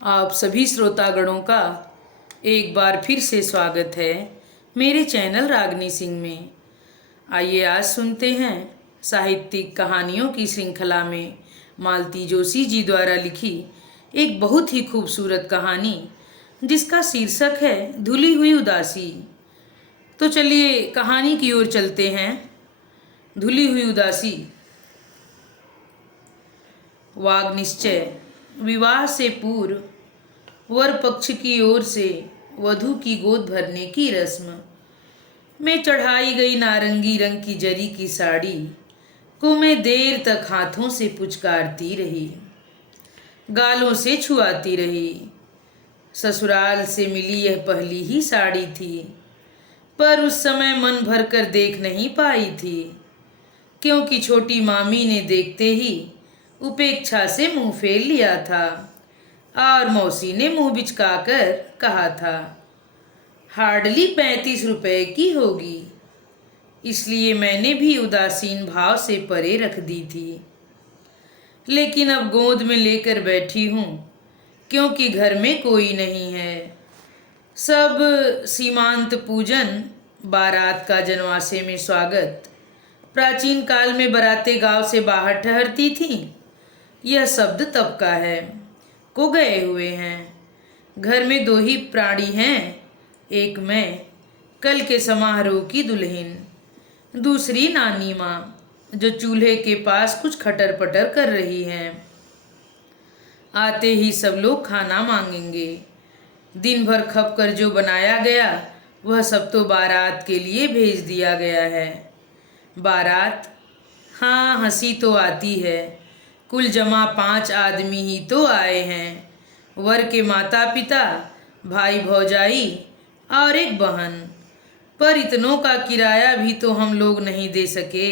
आप सभी श्रोतागणों का एक बार फिर से स्वागत है मेरे चैनल रागनी सिंह में। आइए आज सुनते हैं साहित्यिक कहानियों की श्रृंखला में मालती जोशी जी द्वारा लिखी एक बहुत ही खूबसूरत कहानी जिसका शीर्षक है धुली हुई उदासी। तो चलिए कहानी की ओर चलते हैं। धुली हुई उदासी। वाग निश्चय। विवाह से पूर्व वर पक्ष की ओर से वधू की गोद भरने की रस्म में चढ़ाई गई नारंगी रंग की जरी की साड़ी को मैं देर तक हाथों से पुचकारती रही, गालों से छुआती रही। ससुराल से मिली यह पहली ही साड़ी थी, पर उस समय मन भरकर देख नहीं पाई थी, क्योंकि छोटी मामी ने देखते ही उपेक्षा से मुंह फेर लिया था और मौसी ने मुंह बिचकाकर कहा था, हार्डली 35 रुपए की होगी। इसलिए मैंने भी उदासीन भाव से परे रख दी थी। लेकिन अब गोद में लेकर बैठी हूँ, क्योंकि घर में कोई नहीं है। सब सीमांत पूजन, बारात का जनवासे में स्वागत, प्राचीन काल में बरातें गांव से बाहर ठहरती थीं, यह शब्द तब का है को गए हुए हैं। घर में 2 ही प्राणी हैं, एक मैं, कल के समारोह की दुल्हन, दूसरी नानी माँ, जो चूल्हे के पास कुछ खटर पटर कर रही हैं। आते ही सब लोग खाना मांगेंगे। दिन भर खप कर जो बनाया गया वह सब तो बारात के लिए भेज दिया गया है। बारात, हाँ, हंसी तो आती है। कुल जमा 5 आदमी ही तो आए हैं। वर के माता पिता, भाई भौजाई और एक बहन। पर इतनों का किराया भी तो हम लोग नहीं दे सके।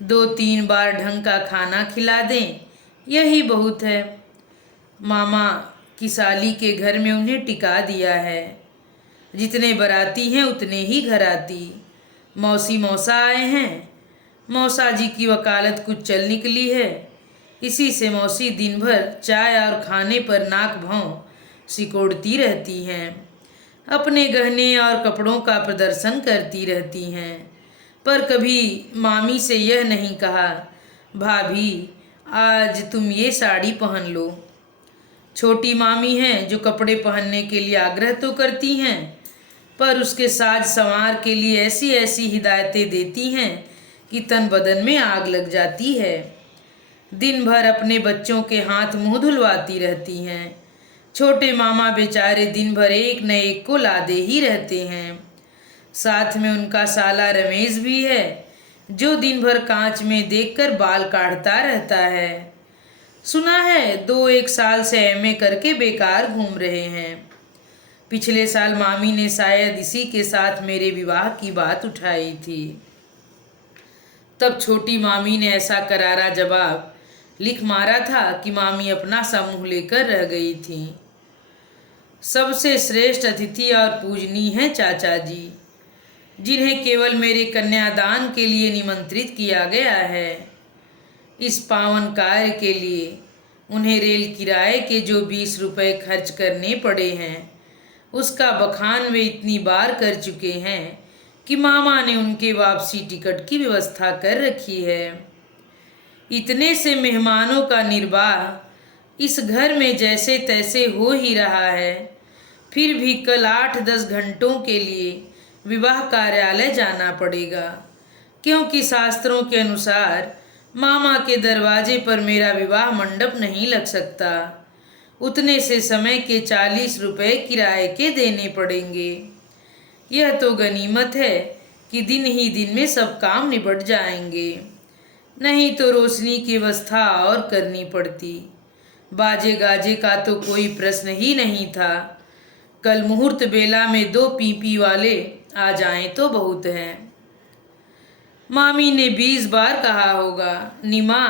2-3 बार ढंग का खाना खिला दें, यही बहुत है। मामा की साली के घर में उन्हें टिका दिया है। जितने बराती हैं उतने ही घराती। मौसी मौसा आए हैं। मौसा जी की वकालत कुछ चल निकली है। इसी से मौसी दिन भर चाय और खाने पर नाक भौं सिकोड़ती रहती हैं। अपने गहने और कपड़ों का प्रदर्शन करती रहती हैं, पर कभी मामी से यह नहीं कहा, भाभी आज तुम ये साड़ी पहन लो। छोटी मामी हैं जो कपड़े पहनने के लिए आग्रह तो करती हैं, पर उसके साज संवार के लिए ऐसी ऐसी हिदायतें देती हैं कि तन बदन में आग लग जाती है। दिन भर अपने बच्चों के हाथ मुंह धुलवाती रहती हैं। छोटे मामा बेचारे दिन भर एक न एक को लादे ही रहते हैं। साथ में उनका साला रमेश भी है, जो दिन भर कांच में देखकर बाल काढ़ता रहता है। सुना है 2-1 साल से एमए करके बेकार घूम रहे हैं। पिछले साल मामी ने शायद इसी के साथ मेरे विवाह की बात उठाई थी। तब छोटी मामी ने ऐसा करारा जवाब लिख मारा था कि मामी अपना सा मुंह लेकर रह गई थी। सबसे श्रेष्ठ अतिथि और पूजनीय हैं चाचा जी, जिन्हें केवल मेरे कन्यादान के लिए निमंत्रित किया गया है। इस पावन कार्य के लिए उन्हें रेल किराए के जो 20 रुपए खर्च करने पड़े हैं, उसका बखान वे इतनी बार कर चुके हैं कि मामा ने उनके वापसी टिकट की व्यवस्था कर रखी है। इतने से मेहमानों का निर्वाह इस घर में जैसे तैसे हो ही रहा है। फिर भी कल 8-10 घंटों के लिए विवाह कार्यालय जाना पड़ेगा, क्योंकि शास्त्रों के अनुसार मामा के दरवाजे पर मेरा विवाह मंडप नहीं लग सकता। उतने से समय के 40 रुपए किराए के देने पड़ेंगे। यह तो गनीमत है कि दिन ही दिन में सब काम निबट जाएंगे, नहीं तो रोशनी की व्यवस्था और करनी पड़ती। बाजे गाजे का तो कोई प्रश्न ही नहीं था। कल मुहूर्त बेला में 2 पीपी वाले आ जाएं तो बहुत हैं। मामी ने 20 बार कहा होगा, निमा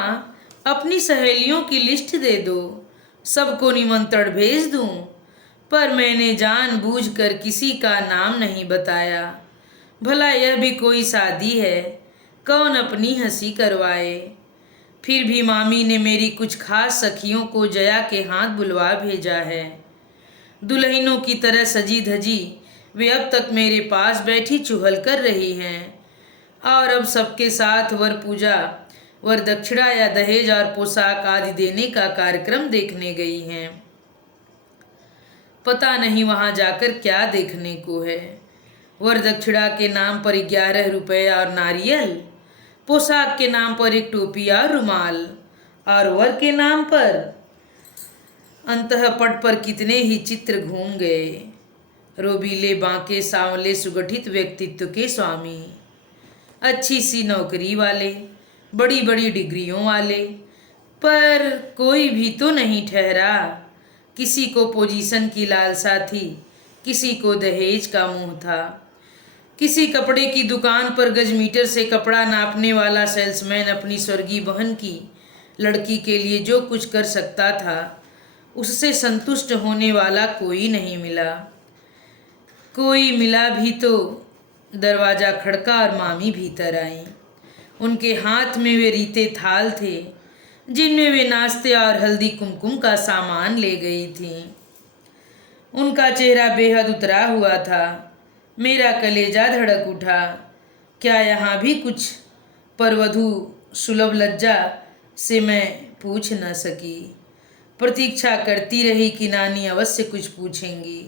अपनी सहेलियों की लिस्ट दे दो, सबको निमंत्रण भेज दूं, पर मैंने जानबूझकर किसी का नाम नहीं बताया। भला यह भी कोई शादी है, कौन अपनी हंसी करवाए। फिर भी मामी ने मेरी कुछ खास सखियों को जया के हाथ बुलवा भेजा है। दुल्हनों की तरह सजी धजी वे अब तक मेरे पास बैठी चुहल कर रही हैं और अब सबके साथ वर पूजा, वर दक्षिणा या दहेज और पोशाक आदि देने का कार्यक्रम देखने गई हैं। पता नहीं वहां जाकर क्या देखने को है। वर दक्षिणा के नाम पर 11 रुपये और नारियल, पोशाक के नाम पर एक टोपी और रुमाल, और वर के नाम पर अंतःपट पर कितने ही चित्र घूम गए। रोबीले बांके सांवले सुगठित व्यक्तित्व के स्वामी, अच्छी सी नौकरी वाले, बड़ी बड़ी डिग्रियों वाले, पर कोई भी तो नहीं ठहरा। किसी को पोजीशन की लालसा थी, किसी को दहेज का मुंह था। किसी कपड़े की दुकान पर गज मीटर से कपड़ा नापने वाला सेल्समैन अपनी स्वर्गीय बहन की लड़की के लिए जो कुछ कर सकता था, उससे संतुष्ट होने वाला कोई नहीं मिला। कोई मिला भी तो दरवाज़ा खड़का और मामी भीतर आई। उनके हाथ में वे रीते थाल थे जिनमें वे नाश्ते और हल्दी कुमकुम का सामान ले गई थीं। उनका चेहरा बेहद उतरा हुआ था। मेरा कलेजा धड़क उठा। क्या यहाँ भी कुछ? पर वधू सुलभ लज्जा से मैं पूछ न सकी। प्रतीक्षा करती रही कि नानी अवश्य कुछ पूछेंगी,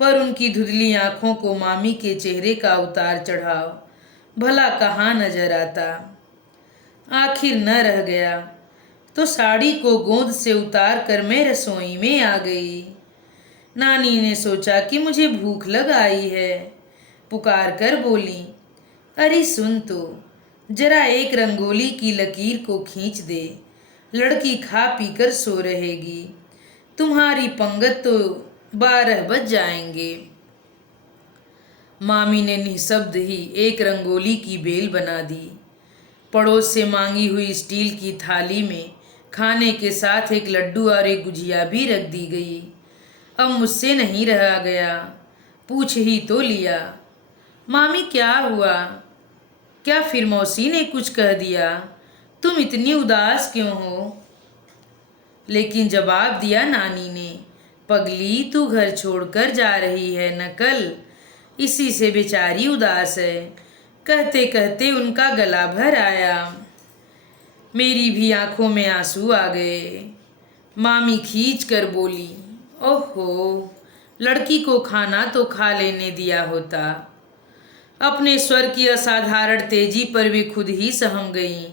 पर उनकी धुंधली आंखों को मामी के चेहरे का उतार चढ़ाव भला कहाँ नजर आता। आखिर न रह गया तो साड़ी को गोंद से उतार कर मैं रसोई में आ गई। नानी ने सोचा कि मुझे भूख लग आई है, पुकार कर बोली, अरे सुन तो, जरा एक रंगोली की लकीर को खींच दे, लड़की खा पी कर सो रहेगी, तुम्हारी पंगत तो 12 बज जाएंगे। मामी ने निःशब्द ही एक रंगोली की बेल बना दी। पड़ोस से मांगी हुई स्टील की थाली में खाने के साथ एक लड्डू और एक गुजिया भी रख दी गई। अब मुझसे नहीं रहा गया, पूछ ही तो लिया, मामी क्या हुआ? क्या फिर मौसी ने कुछ कह दिया? तुम इतनी उदास क्यों हो? लेकिन जवाब दिया नानी ने, पगली तू घर छोड़कर जा रही है न कल, इसी से बेचारी उदास है। कहते कहते उनका गला भर आया। मेरी भी आंखों में आंसू आ गए। मामी खींच कर बोली, ओहो, लड़की को खाना तो खा लेने दिया होता। अपने स्वर की असाधारण तेजी पर वे खुद ही सहम गईं।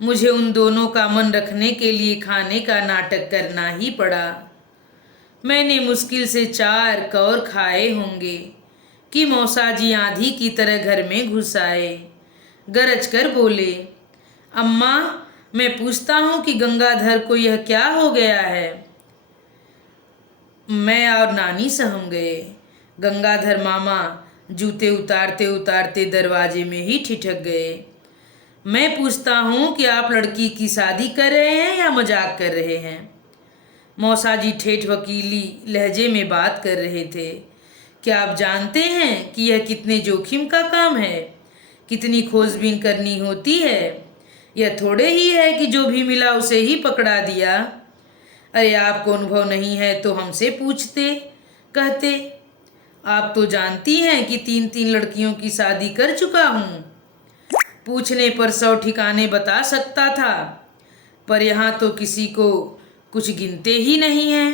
मुझे उन दोनों का मन रखने के लिए खाने का नाटक करना ही पड़ा। मैंने मुश्किल से 4 कौर खाए होंगे कि मौसा जी आंधी की तरह घर में घुस आए। गरज कर बोले, अम्मा, मैं पूछता हूँ कि गंगाधर को यह क्या हो गया है? मैं और नानी सहम गए। गंगाधर मामा जूते उतारते उतारते दरवाजे में ही ठिठक गए। मैं पूछता हूँ कि आप लड़की की शादी कर रहे हैं या मजाक कर रहे हैं? मौसा जी ठेठ वकीली लहजे में बात कर रहे थे। क्या आप जानते हैं कि यह कितने जोखिम का काम है? कितनी खोजबीन करनी होती है? यह थोड़े ही है कि जो भी मिला उसे ही पकड़ा दिया। अरे आपको अनुभव नहीं है तो हमसे पूछते, कहते। आप तो जानती हैं कि 3 लड़कियों की शादी कर चुका हूँ। पूछने पर 100 ठिकाने बता सकता था, पर यहाँ तो किसी को कुछ गिनते ही नहीं हैं।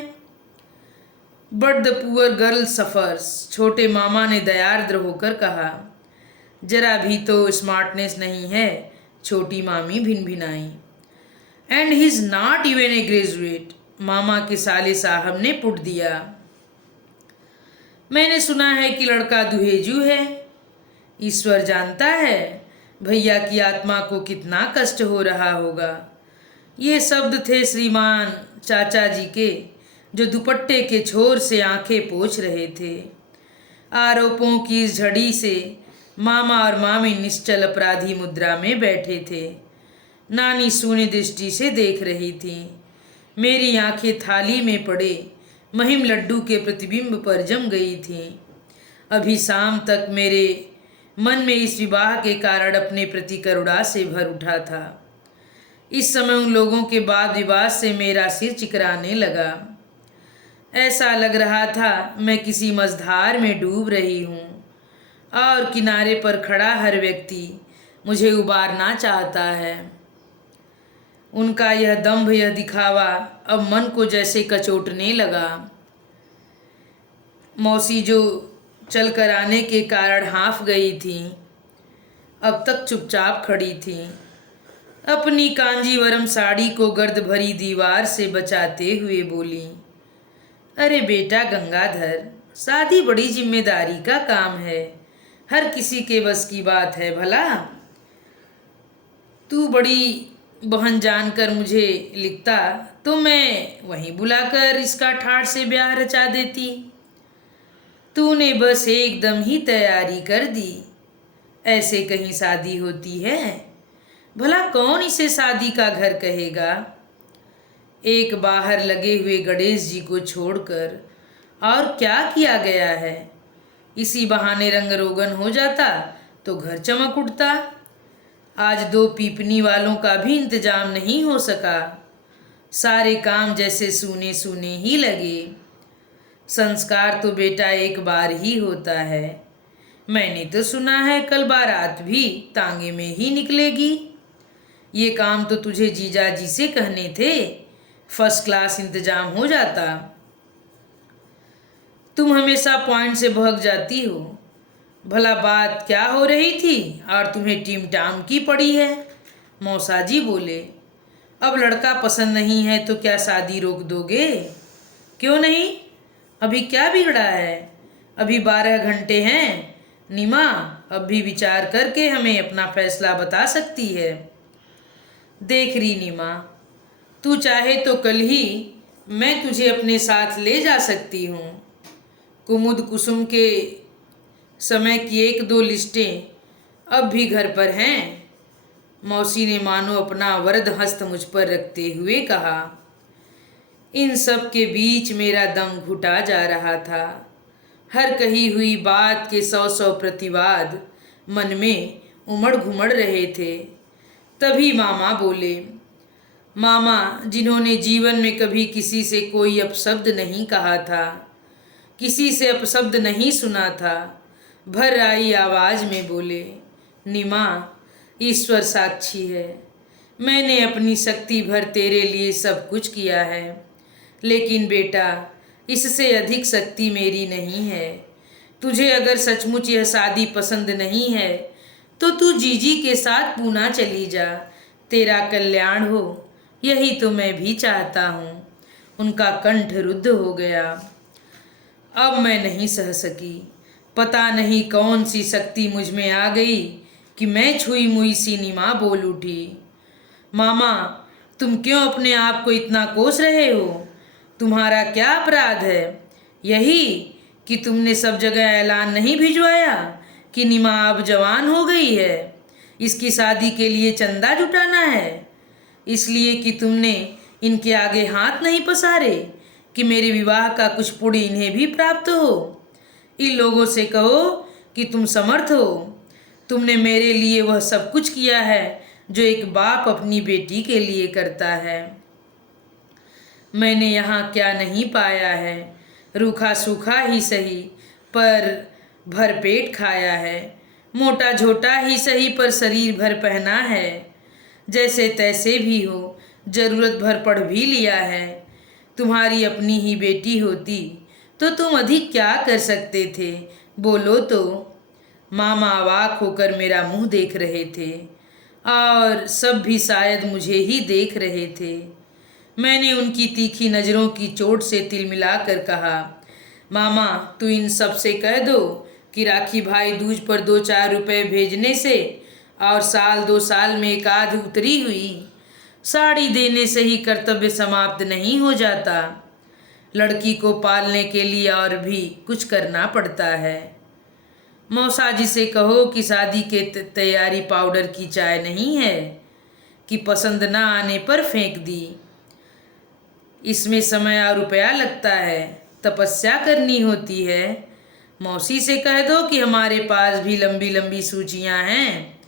But the poor girl suffers, छोटे मामा ने दयार्द्र होकर कहा। जरा भी तो स्मार्टनेस नहीं है, छोटी मामी भिनभिनाई। And he is not even a graduate, मामा के साले साहब ने पुट दिया। मैंने सुना है कि लड़का दुहेजू है। ईश्वर जानता है भैया की आत्मा को कितना कष्ट हो रहा होगा। ये शब्द थे श्रीमान चाचा जी के, जो दुपट्टे के छोर से आंखें पोंछ रहे थे। आरोपों की इस झड़ी से मामा और मामी निश्चल अपराधी मुद्रा में बैठे थे। नानी शून्य दृष्टि से देख रही थी। मेरी आंखें थाली में पड़े महिम लड्डू के प्रतिबिंब पर जम गई थीं। अभी शाम तक मेरे मन में इस विवाह के कारण अपने प्रति करुणा से भर उठा था। इस समय उन लोगों के वाद विवाद से मेरा सिर चिकराने लगा। ऐसा लग रहा था मैं किसी मझधार में डूब रही हूँ और किनारे पर खड़ा हर व्यक्ति मुझे उबारना चाहता है। उनका यह दंभ, यह दिखावा अब मन को जैसे कचोटने लगा। मौसी जो चल कर आने के कारण हाँफ गई थी, अब तक चुपचाप खड़ी थी, अपनी कांजीवरम साड़ी को गर्द भरी दीवार से बचाते हुए बोली, अरे बेटा गंगाधर, शादी बड़ी जिम्मेदारी का काम है, हर किसी के बस की बात है भला। तू बड़ी बहन जानकर मुझे लिखता तो मैं वहीं बुलाकर इसका ठाठ से ब्याह रचा देती। तूने बस एकदम ही तैयारी कर दी। ऐसे कहीं शादी होती है? भला कौन इसे शादी का घर कहेगा? एक बाहर लगे हुए गणेश जी को छोड़कर और क्या किया गया है? इसी बहाने रंग रोगन हो जाता तो घर चमक उठता। आज 2 पीपनी वालों का भी इंतजाम नहीं हो सका। सारे काम जैसे सूने सूने ही लगे। संस्कार तो बेटा एक बार ही होता है। मैंने तो सुना है कल बारात भी तांगे में ही निकलेगी। ये काम तो तुझे जीजा जी से कहने थे, फर्स्ट क्लास इंतजाम हो जाता। तुम हमेशा पॉइंट से भाग जाती हो। भला बात क्या हो रही थी और तुम्हें टीम टाम की पड़ी है? मौसा जी बोले, अब लड़का पसंद नहीं है तो क्या शादी रोक दोगे? क्यों नहीं? अभी क्या बिगड़ा है? अभी 12 घंटे हैं। नीमा अब भी विचार करके हमें अपना फैसला बता सकती है। देख रही नीमा, तू चाहे तो कल ही मैं तुझे अपने साथ ले जा सकती हूँ। कुमुद कुसुम के समय की 1-2 लिस्टें अब भी घर पर हैं। मौसी ने मानो अपना वरद हस्त मुझ पर रखते हुए कहा। इन सब के बीच मेरा दम घुटा जा रहा था। हर कही हुई बात के 100 प्रतिवाद मन में उमड़ घुमड़ रहे थे। तभी मामा बोले, मामा जिन्होंने जीवन में कभी किसी से कोई अपशब्द नहीं कहा था, किसी से अपशब्द नहीं सुना था, भर आई आवाज में बोले, नीमा ईश्वर साक्षी है, मैंने अपनी शक्ति भर तेरे लिए सब कुछ किया है, लेकिन बेटा इससे अधिक शक्ति मेरी नहीं है। तुझे अगर सचमुच यह शादी पसंद नहीं है तो तू जीजी के साथ पूना चली जा, तेरा कल्याण हो, यही तो मैं भी चाहता हूँ। उनका कंठ रुद्ध हो गया। अब मैं नहीं सह सकी। पता नहीं कौन सी शक्ति मुझ में आ गई कि मैं छुई मुई सी नीमा बोल उठी। मामा तुम क्यों अपने आप को इतना कोस रहे हो? तुम्हारा क्या अपराध है? यही कि तुमने सब जगह ऐलान नहीं भिजवाया कि नीमा अब जवान हो गई है, इसकी शादी के लिए चंदा जुटाना है, इसलिए कि तुमने इनके आगे हाथ नहीं पसारे कि मेरे विवाह का कुछ पुण्य इन्हें भी प्राप्त हो। इन लोगों से कहो कि तुम समर्थ हो। तुमने मेरे लिए वह सब कुछ किया है जो एक बाप अपनी बेटी के लिए करता है। मैंने यहाँ क्या नहीं पाया है, रूखा सूखा ही सही पर भरपेट खाया है, मोटा झोटा ही सही पर शरीर भर पहना है, जैसे तैसे भी हो जरूरत भर पढ़ भी लिया है। तुम्हारी अपनी ही बेटी होती तो तुम अधिक क्या कर सकते थे, बोलो तो। मामा अवाक होकर मेरा मुंह देख रहे थे और सब भी शायद मुझे ही देख रहे थे। मैंने उनकी तीखी नज़रों की चोट से तिलमिला कर कहा, मामा तू इन सब से कह दो कि राखी भाई दूज पर 2-4 रुपए भेजने से और 1-2 साल में एक आध उतरी हुई साड़ी देने से ही कर्तव्य समाप्त नहीं हो जाता। लड़की को पालने के लिए और भी कुछ करना पड़ता है। मौसा जी से कहो कि शादी के तैयारी पाउडर की चाय नहीं है कि पसंद ना आने पर फेंक दी। इसमें समय और रुपया लगता है, तपस्या करनी होती है। मौसी से कह दो कि हमारे पास भी लंबी लंबी सूचियां हैं,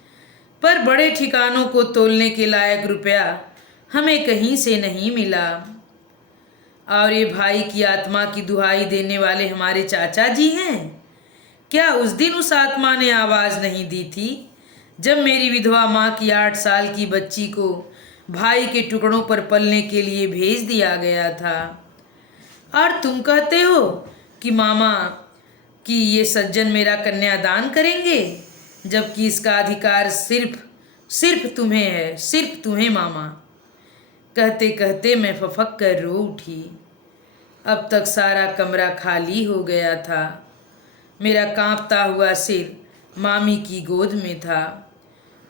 पर बड़े ठिकानों को तोलने के लायक रुपया हमें कहीं से नहीं मिला। और ये भाई की आत्मा की दुहाई देने वाले हमारे चाचा जी हैं। क्या उस दिन उस आत्मा ने आवाज़ नहीं दी थी जब मेरी विधवा माँ की 8 साल की बच्ची को भाई के टुकड़ों पर पलने के लिए भेज दिया गया था? और तुम कहते हो कि मामा कि ये सज्जन मेरा कन्यादान करेंगे, जबकि इसका अधिकार सिर्फ सिर्फ तुम्हें है, सिर्फ तुम्हें मामा। कहते कहते मैं फफक कर रो उठी। अब तक सारा कमरा खाली हो गया था। मेरा कांपता हुआ सिर मामी की गोद में था।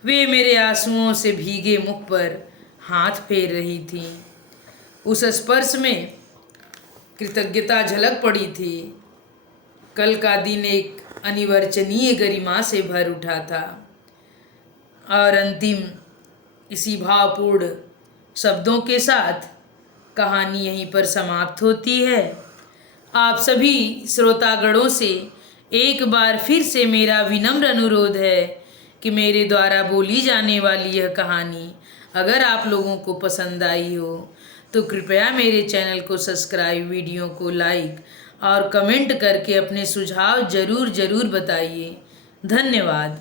वे मेरे आंसुओं से भीगे मुख पर हाथ फेर रही थी। उस स्पर्श में कृतज्ञता झलक पड़ी थी। कल का दिन एक अनिवर्चनीय गरिमा से भर उठा था। और अंतिम इसी भावपूर्ण शब्दों के साथ कहानी यहीं पर समाप्त होती है। आप सभी श्रोतागणों से एक बार फिर से मेरा विनम्र अनुरोध है कि मेरे द्वारा बोली जाने वाली यह कहानी अगर आप लोगों को पसंद आई हो तो कृपया मेरे चैनल को सब्सक्राइब, वीडियो को लाइक और कमेंट करके अपने सुझाव ज़रूर बताइए। धन्यवाद।